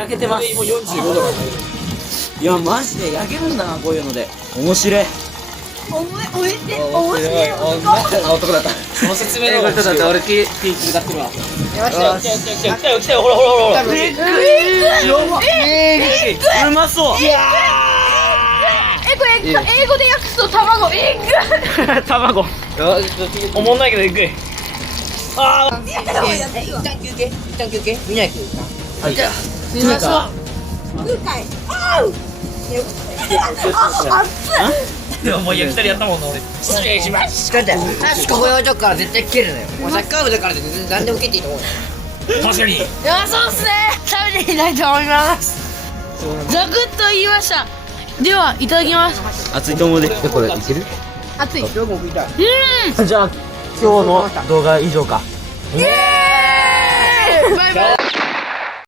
焼けてます。もう45度。いやマジで焼けるんだな、こういうので。面白い。おいしい。面白い。あ、男だった。その説明のことだって俺ピーチ使ってるわ。よし。来たよ来たよ、ほらほらほら。うまそう。これ英語で訳すと卵エッグ。卵。おもんないけどいくい。ああ。一旦休憩。見ないというか。はい。うまそう。でももう焼きたりやったもんな俺。失礼します。だって、ここ置いとくから絶対切るのよ。サッカー部だからって何でも切っていいと思う。確かに。うまそうっすね。食べてみたいと思います。ザクッと言いました。ではいただきます。熱いと思うで。これいける？熱い。今日も食いたい。じゃあ今日の動画以上か。バイバイ。